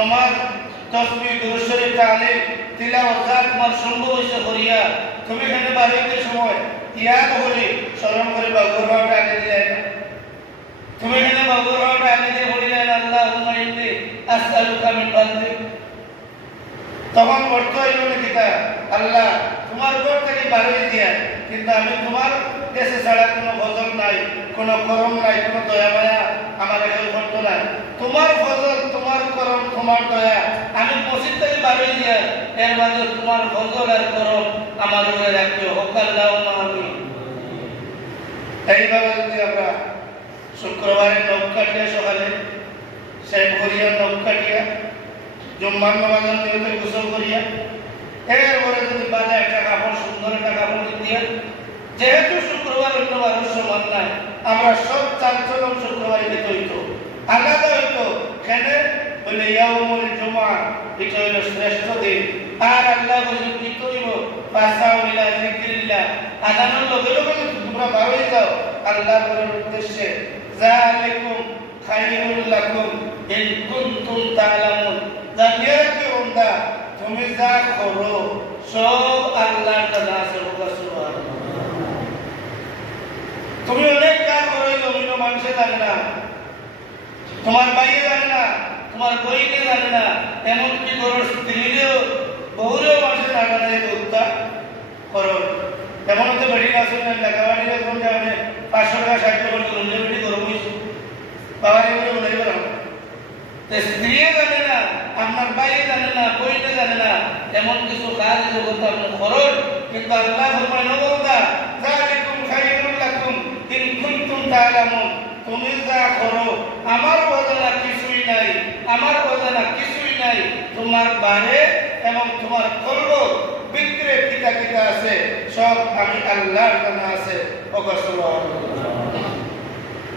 তোমার তসবিহ দুরূদ শরীফ তালিম তিলাওয়াত যা তোমার সম্ভব হইছে করিয়া তুমি এখানে বাড়িতে সময় ইয়াদ হলি স্মরণ করে বাগুরবাটা আগে দিয়ে না তুমি এখানে বাগুরবাটা আগে দিয়ে বলিলেন আল্লাহুম্মা ইন্নী আসআলুকা মিন ফাদলিক তখন অর্থ হইল কিতা আল্লাহ তোমার ঘর থেকে বাড়িয়ে দিয়া কিন্তু আমি তোমার কাছে ছাড়া কোনো ফজল নাই কোনো করম নাই কোনো দয়া মায়া আমার এখন করতো না তোমার ফজল তোমার করম তোমার দয়া আমি মসজিদ থেকে বাড়িয়ে দিয়া এর মাঝে তোমার ফজল আর করম আমার উপরে রাখিও হোক আল্লাহুম্মা আমিন। এইভাবে যদি আমরা শুক্রবারে নখ কাটিয়া সকালে শেখ করিয়া নখ কাটিয়া জুম্মার নামাজের নিয়তে গোসল করিয়া এরপরে যদি বাজে একটা কাপড় সুন্দর একটা কাপড় দিয়া যেহেতু শুক্রবার অন্য বারের সমান নাই আমরা সব চাঞ্চল্য শুক্রবারে দিতে হইতো আলাদা হইতো কেনে বলে ইয়াউমুল জুমআ এটা হইল শ্রেষ্ঠ দিন আর আল্লাহ বলে কি করিব ফাসাউ ইলা যিকরিল্লাহ আদানের লগে লগে তোমরা বাড়াই যাও আল্লাহর উদ্দেশ্যে যালিকুম খায়রুল লাকুম ইন কুনতুম তা'লামুন জানিয়ে রাখো বান্দা তুমি যা করো সব আল্লাহর জানা আছে সুবহানাল্লাহ তুমি অনেক কাজ করো জমিনো মানুষে জানে না তোমার ভাইয়ে জানে না তোমার বইকে জানে না এমনকি তোর স্ত্রীরেও বহুরেও মানুষের জানে না এই উত্তর করো এমন তো বেড়ি আছে না লেখাবাড়িরে কোন যাবে 500 টাকা 60 টাকা করে বেড়ি করো বুঝছো বাবারে বলে বলে করো স্ত্রীয়ে জানে না আপনার ভাইয়ে জানে না বইতে জানে না এমন কিছু কাজ জগতে আপনি করুন কিন্তু আল্লাহ ফরমায় নবুদা যালিকুম খায়রুল লাকুম ইন কুনতুম তা'লামুন তুমি যা করো আমার অজানা কিছুই নাই আমার অজানা কিছুই নাই তোমার বারে এবং তোমার কলব ভিতরে কিতা কিতা আছে সব আমি আল্লাহর জানা আছে ওগো সুবহানাল্লাহ।